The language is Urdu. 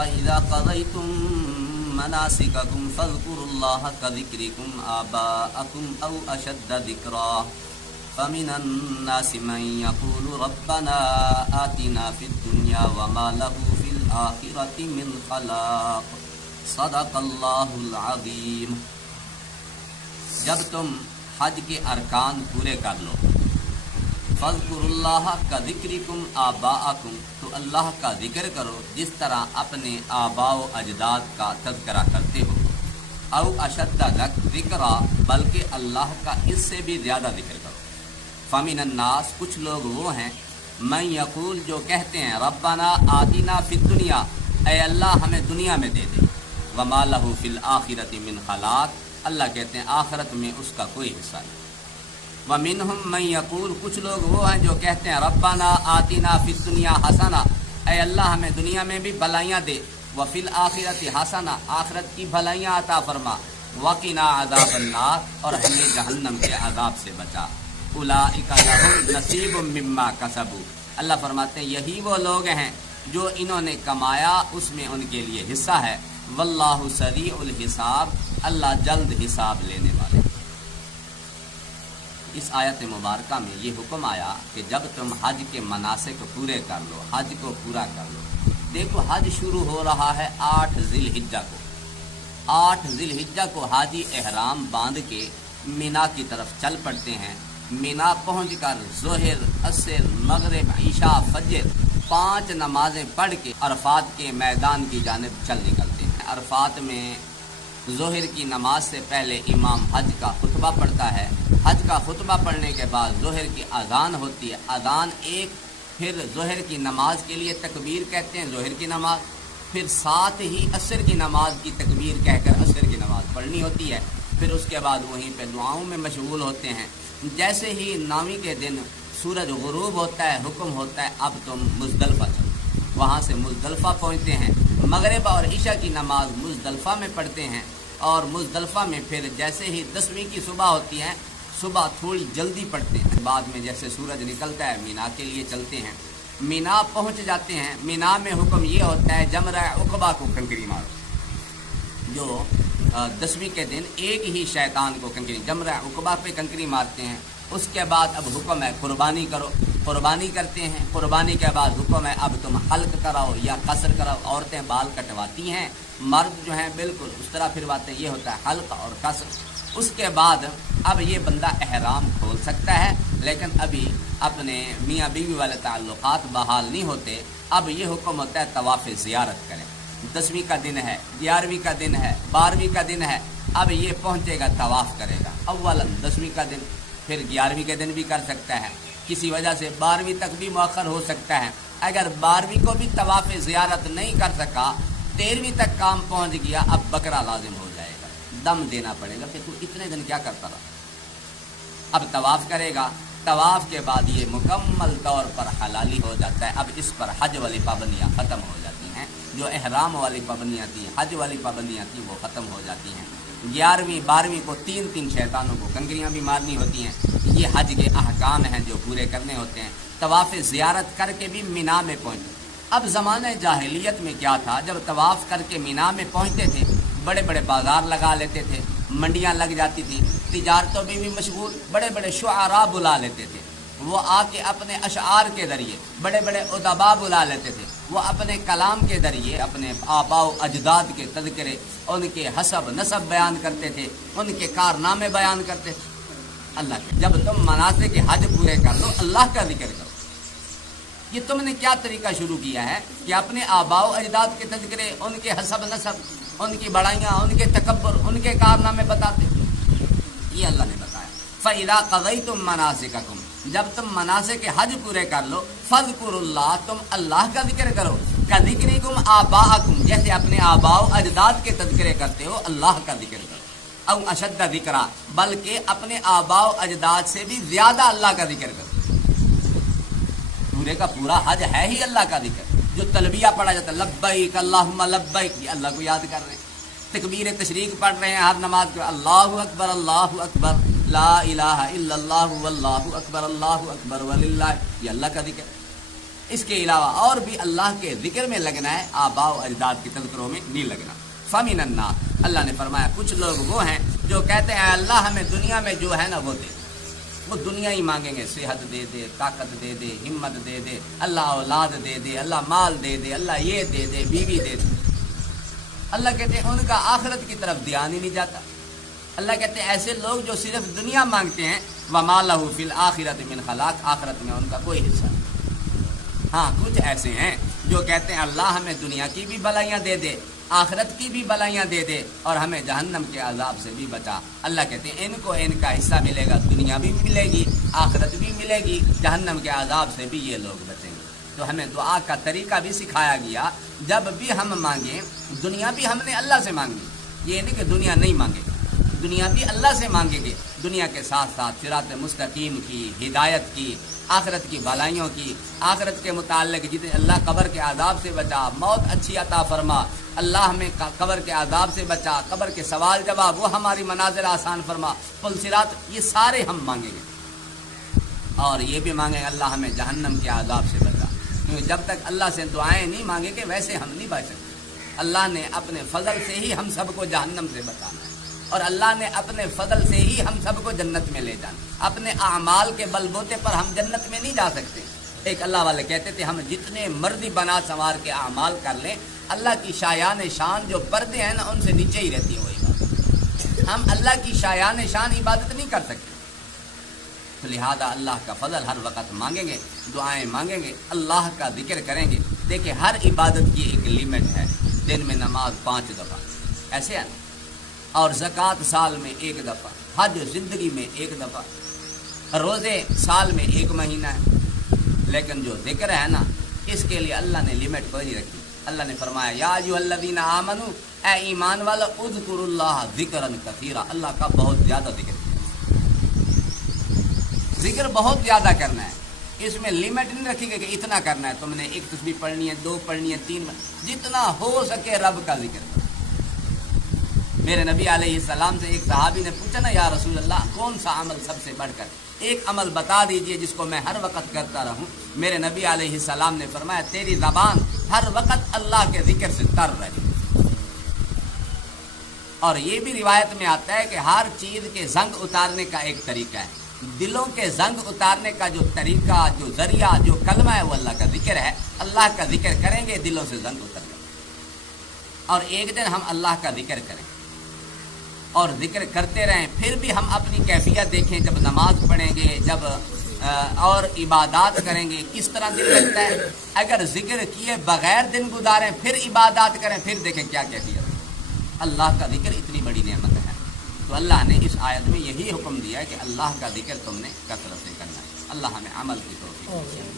فَإِذَا قَضَيْتُم مَّنَاسِكَكُمْ فَاذْكُرُوا اللَّهَ كَذِكْرِكُمْ آبَاءَكُمْ أَوْ أَشَدَّ ذِكْرًا فَمِنَ النَّاسِ مَن يَقُولُ رَبَّنَا آتِنَا فِي الدُّنْيَا وَمَا لَهُ فِي الْآخِرَةِ مِنْ خَلَاقٍ صدق اللہ العظیم۔ جب تم حج کے ارکان پورے کر لو، فَاذْكُرُوا اللَّهَ كَذِكْرِكُمْ آبَاءَكُمْ، تو اللہ کا ذکر کرو جس طرح اپنے آباء و اجداد کا تذکرہ کرتے ہو، او اشد ذکرا، بلکہ اللہ کا اس سے بھی زیادہ ذکر کرو۔ فَمِنَ النَّاسِ، کچھ لوگ وہ ہیں، مَن یقول، جو کہتے ہیں، ربنا آتنا فی الدنیا، اے اللہ ہمیں دنیا میں دے دے، وما لہ فی الآخرۃ من خلاق، اللہ کہتے ہیں آخرت میں اس کا کوئی حصہ نہیں۔ ومنہم من یقول، کچھ لوگ وہ ہیں جو کہتے ہیں، ربنا آتنا فی الدنیا حسنہ، اے اللہ ہمیں دنیا میں بھی بھلائیاں دے، وفی الآخرۃ حسنہ، آخرت کی بھلائیاں عطا فرما، وقنا عذاب النار، اور ہمیں جہنم کے عذاب سے بچا۔ اولئک لہم نصیب مما کسبوا، اللہ فرماتے ہیں یہی وہ لوگ ہیں جو انہوں نے کمایا اس میں ان کے لیے حصہ ہے۔ واللہ سریع الحساب، اللہ جلد حساب لینے والے۔ اس آیت مبارکہ میں یہ حکم آیا کہ جب تم حج کے مناسک پورے کر لو، حج کو پورا کر لو۔ دیکھو حج شروع ہو رہا ہے 8 ذی الحجہ کو۔ 8 ذی الحجہ کو حاجی احرام باندھ کے مینا کی طرف چل پڑتے ہیں۔ مینا پہنچ کر ظہر، عصر، مغرب، عشاء، فجر 5 نمازیں پڑھ کے عرفات کے میدان کی جانب چل نکلتے ہیں۔ عرفات میں ظہر کی نماز سے پہلے امام حج کا خطبہ پڑھتا ہے، حج کا خطبہ پڑھنے کے بعد ظہر کی اذان ہوتی ہے، اذان ایک، پھر ظہر کی نماز کے لیے تکبیر کہتے ہیں، ظہر کی نماز، پھر ساتھ ہی عصر کی نماز کی تکبیر کہہ کر عصر کی نماز پڑھنی ہوتی ہے، پھر اس کے بعد وہیں پہ دعاؤں میں مشغول ہوتے ہیں۔ جیسے ہی 9ویں کے دن سورج غروب ہوتا ہے، حکم ہوتا ہے اب تم مزدلفہ چلو۔ وہاں سے مزدلفہ پہنچتے ہیں، مغرب اور عشاء کی نماز مزدلفہ میں پڑھتے ہیں، اور مزدلفہ میں پھر جیسے ہی 10ویں کی صبح ہوتی ہے، صبح تھوڑی جلدی پڑھتے ہیں، بعد میں جیسے سورج نکلتا ہے مینا کے لیے چلتے ہیں۔ مینا پہنچ جاتے ہیں، مینا میں حکم یہ ہوتا ہے جمرہ عقبہ کو کنکری مارو، جو 10ویں کے دن ایک ہی شیطان کو کنکری، جمرہ عقبہ پہ کنکری مارتے ہیں۔ اس کے بعد اب حکم ہے قربانی کرو، قربانی کرتے ہیں۔ قربانی کے بعد حکم ہے اب تم حلق کراؤ یا قصر کراؤ، عورتیں بال کٹواتی ہیں، مرد جو ہیں بالکل اس طرح پھرواتے ہیں، یہ ہوتا ہے حلق اور قصر۔ اس کے بعد اب یہ بندہ احرام کھول سکتا ہے، لیکن ابھی اپنے میاں بیوی والے تعلقات بحال نہیں ہوتے۔ اب یہ حکم ہوتا ہے طواف زیارت کریں۔ 10ویں کا دن ہے، 11ویں کا دن ہے، 12ویں کا دن ہے، اب یہ پہنچے گا طواف کرے گا، اولاً 10ویں کا دن، پھر 11ویں کے دن بھی کر سکتا ہے، کسی وجہ سے 12ویں تک بھی مؤخر ہو سکتا ہے۔ اگر 12ویں کو بھی طواف زیارت نہیں کر سکا، 13ویں تک کام پہنچ گیا، اب بکرا لازم ہو جائے گا، دم دینا پڑے گا کہ تو اتنے دن کیا کرتا رہا۔ اب طواف کرے گا، طواف کے بعد یہ مکمل طور پر حلالی ہو جاتا ہے۔ اب اس پر حج والی پابندیاں ختم ہو جاتی ہیں، جو احرام والی پابندیاں تھیں، حج والی پابندیاں تھیں، وہ ختم ہو جاتی ہیں۔ 11ویں 12ویں کو 3 شیطانوں کو کنکریاں بھی مارنی ہوتی ہیں۔ یہ حج کے احکام ہیں جو پورے کرنے ہوتے ہیں۔ طواف زیارت کر کے بھی مینا میں پہنچے۔ اب زمانہ جاہلیت میں کیا تھا، جب طواف کر کے مینا میں پہنچتے تھے، بڑے بڑے بازار لگا لیتے تھے، منڈیاں لگ جاتی تھیں، تجارتوں میں بھی مشغول، بڑے بڑے شعراء بلا لیتے تھے، وہ آ کے اپنے اشعار کے ذریعے، بڑے بڑے ادباء بلا لیتے تھے، وہ اپنے کلام کے ذریعے اپنے آباء و اجداد کے تذکرے، ان کے حسب نسب بیان کرتے تھے، ان کے کارنامے بیان کرتے تھے۔ اللہ کے جب تم مناسک حج پورے کر لو، اللہ کا ذکر کرو۔ یہ تم نے کیا طریقہ شروع کیا ہے کہ اپنے آباء و اجداد کے تذکرے، ان کے حسب نسب، ان کی بڑائیاں، ان کے تکبر، ان کے کارنامے بتاتے۔ یہ اللہ نے بتایا، فَإِذَا قَضَيْتُم مَّنَاسِكَكُمْ، جب تم مناسک حج پورے کر لو، فَاذْكُرُوا اللَّهَ، تم اللہ کا ذکر کرو، كَذِكْرِكُمْ آبَاءَكُمْ، جیسے اپنے آباء و اجداد کے تذکرے کرتے ہو، اللہ کا ذکر کرو، او اشد ذکرا، بلکہ اپنے آباء و اجداد سے بھی زیادہ اللہ کا ذکر کرو۔ پورے کا پورا حج ہے ہی اللہ کا ذکر، جو تلبیہ پڑھا جاتا ہے، لبیک اللہم لبیک، یہ اللہ کو یاد کر رہے ہیں، تکبیر تشریق پڑھ رہے ہیں ہر نماز کو، اللہ اکبر لا الہ الا اللہ واللہ اکبر وللہ، یہ اللہ کا ذکر۔ اس کے علاوہ اور بھی اللہ کے ذکر میں لگنا ہے، آباء و اجداد کے تذکروں میں نہیں لگنا۔ فمن الناس، اللہ نے فرمایا کچھ لوگ وہ ہیں جو کہتے ہیں اللہ ہمیں دنیا میں جو ہے نا وہ دے، وہ دنیا ہی مانگیں گے، صحت دے دے، طاقت دے دے، ہمت دے دے، اللہ اولاد دے دے، اللہ مال دے دے، اللہ یہ دے دے، بیوی دے دے۔ اللہ کہتے ہیں ان کا آخرت کی طرف دھیان ہی نہیں جاتا۔ اللہ کہتے ہیں ایسے لوگ جو صرف دنیا مانگتے ہیں، وَمَا لَهُ فِي الْآخِرَةِ مِنْ خَلَاقٍ، آخرت میں ان کا کوئی حصہ نہیں۔ ہاں کچھ ایسے ہیں جو کہتے ہیں اللہ ہمیں دنیا کی بھی بلائیاں دے دے، آخرت کی بھی بلائیاں دے دے، اور ہمیں جہنم کے عذاب سے بھی بچا۔ اللہ کہتے ہیں ان کو ان کا حصہ ملے گا، دنیا بھی ملے گی، آخرت بھی ملے گی، جہنم کے عذاب سے بھی یہ لوگ بچیں گے۔ تو ہمیں دعا کا طریقہ بھی سکھایا گیا، جب بھی ہم مانگیں دنیا بھی ہم نے اللہ سے مانگی، یہ نہیں کہ دنیا نہیں مانگے، دنیا بھی اللہ سے مانگیں گے، دنیا کے ساتھ ساتھ صراط مستقیم کی، ہدایت کی، آخرت کی بھلائیوں کی، آخرت کے متعلق جتنے اللہ قبر کے عذاب سے بچا، موت اچھی عطا فرما، اللہ ہمیں قبر کے عذاب سے بچا، قبر کے سوال جواب وہ ہماری منازل آسان فرما، پل صراط، یہ سارے ہم مانگیں گے۔ اور یہ بھی مانگیں اللہ ہمیں جہنم کے عذاب سے بچا، کیونکہ جب تک اللہ سے دعائیں نہیں مانگیں گے ویسے ہم نہیں بچ سکتے۔ اللہ نے اپنے فضل سے ہی ہم سب کو جہنم سے بچانا ہے، اور اللہ نے اپنے فضل سے ہی ہم سب کو جنت میں لے جانا۔ اپنے اعمال کے بل بوتے پر ہم جنت میں نہیں جا سکتے۔ ایک اللہ والے کہتے تھے ہم جتنے مرضی بنا سنوار کے اعمال کر لیں، اللہ کی شایان شان جو پردے ہیں نا ان سے نیچے ہی رہتی ہے وہ عبادت۔ ہم اللہ کی شایان شان عبادت نہیں کر سکتے، تو لہذا اللہ کا فضل ہر وقت مانگیں گے، دعائیں مانگیں گے، اللہ کا ذکر کریں گے۔ دیکھیں ہر عبادت کی ایک لیمٹ ہے، دن میں نماز 5 دفعہ ایسے ہے نا، اور زکوٰۃ سال میں 1 دفعہ، حج زندگی میں 1 دفعہ، روزے سال میں 1 مہینہ ہے۔ لیکن جو ذکر ہے نا اس کے لیے اللہ نے لمٹ کوئی نہیں رکھی۔ اللہ نے فرمایا یا ایھا الذین آمنوا، اے ایمان والو، اذکروا اللہ ذکرا کثیرا، اللہ کا بہت زیادہ ذکر کیا، ذکر بہت زیادہ کرنا ہے، اس میں لمٹ نہیں رکھی گئی کہ اتنا کرنا ہے، تم نے 1 تسبیح پڑھنی ہے، 2 پڑھنی ہے، 3، جتنا ہو سکے رب کا ذکر کرو۔ میرے نبی علیہ السلام سے ایک صحابی نے پوچھا نا یا رسول اللہ کون سا عمل سب سے بڑھ کر، ایک عمل بتا دیجئے جس کو میں ہر وقت کرتا رہوں۔ میرے نبی علیہ السلام نے فرمایا تیری زبان ہر وقت اللہ کے ذکر سے تر رہے۔ اور یہ بھی روایت میں آتا ہے کہ ہر چیز کے زنگ اتارنے کا ایک طریقہ ہے، دلوں کے زنگ اتارنے کا جو طریقہ، جو ذریعہ، جو کلمہ ہے وہ اللہ کا ذکر ہے۔ اللہ کا ذکر کریں گے دلوں سے زنگ اتر جائے، اور ایک دن ہم اللہ کا ذکر کریں اور ذکر کرتے رہیں، پھر بھی ہم اپنی کیفیت دیکھیں، جب نماز پڑھیں گے، جب اور عبادات کریں گے کس طرح دل لگتا ہے۔ اگر ذکر کیے بغیر دن گزاریں پھر عبادات کریں، پھر دیکھیں کیا کیفیت ہے۔ اللہ کا ذکر اتنی بڑی نعمت ہے، تو اللہ نے اس آیت میں یہی حکم دیا ہے کہ اللہ کا ذکر تم نے کثرت سے کرنا ہے۔ اللہ ہمیں عمل کی توفیق دے۔